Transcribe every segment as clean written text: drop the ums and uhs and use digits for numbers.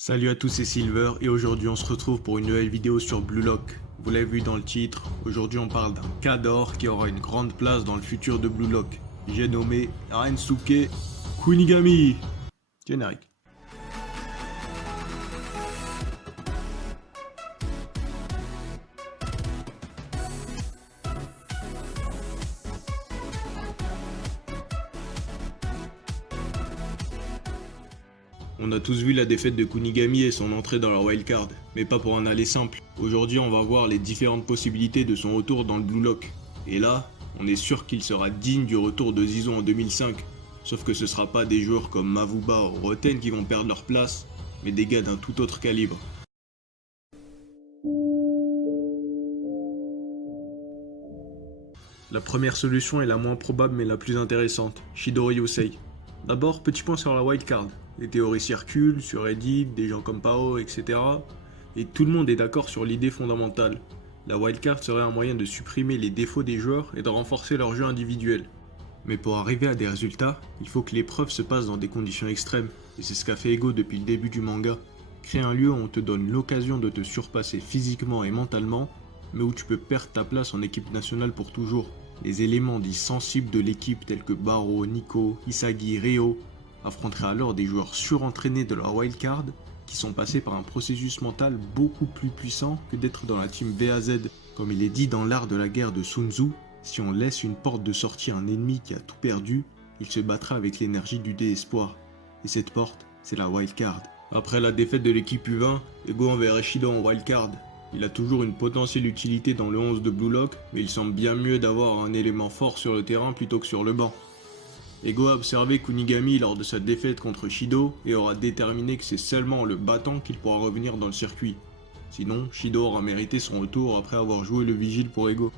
Salut à tous, c'est Silver et aujourd'hui on se retrouve pour une nouvelle vidéo sur Blue Lock. Vous l'avez vu dans le titre, aujourd'hui on parle d'un Cador qui aura une grande place dans le futur de Blue Lock. J'ai nommé Rensuke Kunigami. Générique. On a tous vu la défaite de Kunigami et son entrée dans la wildcard, mais pas pour un aller simple. Aujourd'hui on va voir les différentes possibilités de son retour dans le Blue Lock. Et là, on est sûr qu'il sera digne du retour de Zizou en 2005. Sauf que ce sera pas des joueurs comme Mavuba ou Roten qui vont perdre leur place, mais des gars d'un tout autre calibre. La première solution est la moins probable mais la plus intéressante, Chidori Yosei. D'abord, petit point sur la wildcard. Les théories circulent sur Reddit, des gens comme Pao, etc. Et tout le monde est d'accord sur l'idée fondamentale. La wildcard serait un moyen de supprimer les défauts des joueurs et de renforcer leur jeu individuel. Mais pour arriver à des résultats, il faut que l'épreuve se passe dans des conditions extrêmes. Et c'est ce qu'a fait Ego depuis le début du manga. Créer un lieu où on te donne l'occasion de te surpasser physiquement et mentalement, mais où tu peux perdre ta place en équipe nationale pour toujours. Les éléments dits sensibles de l'équipe tels que Baro, Nico, Isagi, Ryo affronteraient alors des joueurs surentraînés de la wildcard qui sont passés par un processus mental beaucoup plus puissant que d'être dans la team VAZ. Comme il est dit dans l'art de la guerre de Sun Tzu, si on laisse une porte de sortie à un ennemi qui a tout perdu, il se battra avec l'énergie du désespoir. Et cette porte, c'est la wildcard. Après la défaite de l'équipe U20, Ego enverrait Shido en wildcard. Il a toujours une potentielle utilité dans le 11 de Blue Lock, mais il semble bien mieux d'avoir un élément fort sur le terrain plutôt que sur le banc. Ego a observé Kunigami lors de sa défaite contre Shido et aura déterminé que c'est seulement en le battant qu'il pourra revenir dans le circuit. Sinon, Shido aura mérité son retour après avoir joué le vigile pour Ego.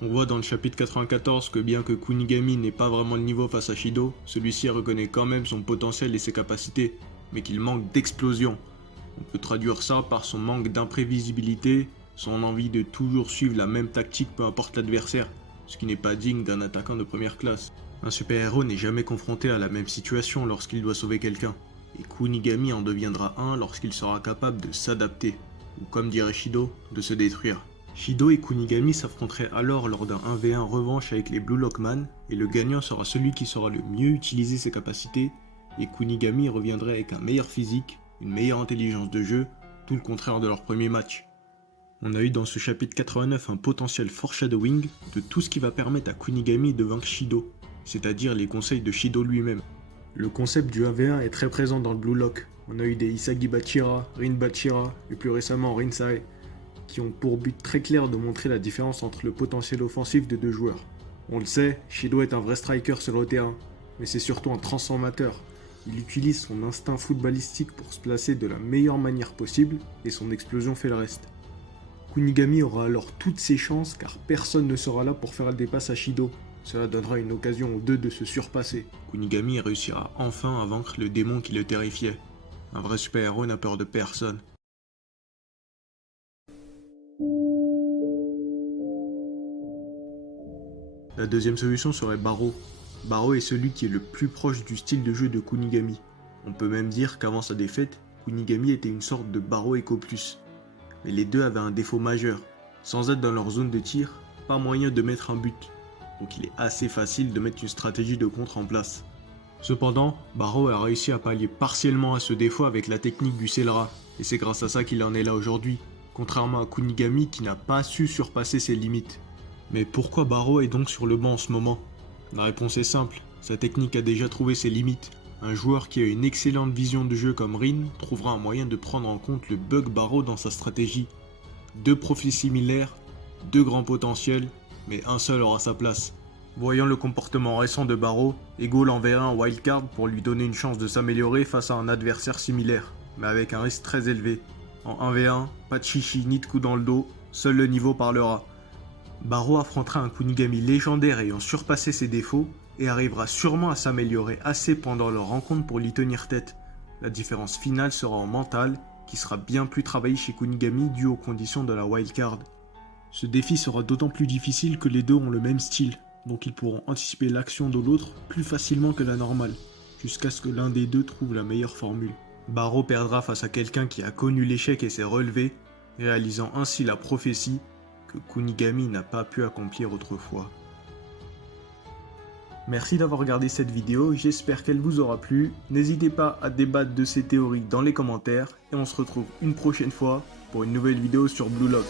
On voit dans le chapitre 94 que bien que Kunigami n'ait pas vraiment le niveau face à Shido, celui-ci reconnaît quand même son potentiel et ses capacités, mais qu'il manque d'explosion. On peut traduire ça par son manque d'imprévisibilité, son envie de toujours suivre la même tactique peu importe l'adversaire, ce qui n'est pas digne d'un attaquant de première classe. Un super-héros n'est jamais confronté à la même situation lorsqu'il doit sauver quelqu'un, et Kunigami en deviendra un lorsqu'il sera capable de s'adapter, ou comme dirait Shido, de se détruire. Shido et Kunigami s'affronteraient alors lors d'un 1v1 revanche avec les Blue Lockman, et le gagnant sera celui qui saura le mieux utiliser ses capacités, et Kunigami reviendrait avec un meilleur physique, une meilleure intelligence de jeu, tout le contraire de leur premier match. On a eu dans ce chapitre 89 un potentiel foreshadowing de tout ce qui va permettre à Kunigami de vaincre Shido, c'est-à-dire les conseils de Shido lui-même. Le concept du 1v1 est très présent dans le Blue Lock. On a eu des Isagi Bachira, Rin Bachira et plus récemment Rinsae, qui ont pour but très clair de montrer la différence entre le potentiel offensif de deux joueurs. On le sait, Shido est un vrai striker sur le terrain, mais c'est surtout un transformateur. Il utilise son instinct footballistique pour se placer de la meilleure manière possible et son explosion fait le reste. Kunigami aura alors toutes ses chances car personne ne sera là pour faire des passes à Shido. Cela donnera une occasion aux deux de se surpasser. Kunigami réussira enfin à vaincre le démon qui le terrifiait. Un vrai super-héros n'a peur de personne. La deuxième solution serait Baro. Baro est celui qui est le plus proche du style de jeu de Kunigami. On peut même dire qu'avant sa défaite, Kunigami était une sorte de Baro Eco+. Mais les deux avaient un défaut majeur. Sans être dans leur zone de tir, pas moyen de mettre un but. Donc il est assez facile de mettre une stratégie de contre en place. Cependant, Baro a réussi à pallier partiellement à ce défaut avec la technique du Celra, et c'est grâce à ça qu'il en est là aujourd'hui, contrairement à Kunigami qui n'a pas su surpasser ses limites. Mais pourquoi Baro est donc sur le banc en ce moment ? La réponse est simple, sa technique a déjà trouvé ses limites. Un joueur qui a une excellente vision de jeu comme Rin trouvera un moyen de prendre en compte le bug Baro dans sa stratégie. Deux profils similaires, deux grands potentiels, mais un seul aura sa place. Voyant le comportement récent de Baro, Ego l'enverra en wildcard pour lui donner une chance de s'améliorer face à un adversaire similaire, mais avec un risque très élevé. En 1v1, pas de chichi ni de coup dans le dos, seul le niveau parlera. Baro affrontera un Kunigami légendaire ayant surpassé ses défauts et arrivera sûrement à s'améliorer assez pendant leur rencontre pour l'y tenir tête. La différence finale sera en mental, qui sera bien plus travaillé chez Kunigami dû aux conditions de la wildcard. Ce défi sera d'autant plus difficile que les deux ont le même style, donc ils pourront anticiper l'action de l'autre plus facilement que la normale, jusqu'à ce que l'un des deux trouve la meilleure formule. Barreau perdra face à quelqu'un qui a connu l'échec et s'est relevé, réalisant ainsi la prophétie que Kunigami n'a pas pu accomplir autrefois. Merci d'avoir regardé cette vidéo, j'espère qu'elle vous aura plu. N'hésitez pas à débattre de ces théories dans les commentaires et on se retrouve une prochaine fois pour une nouvelle vidéo sur Blue Lock.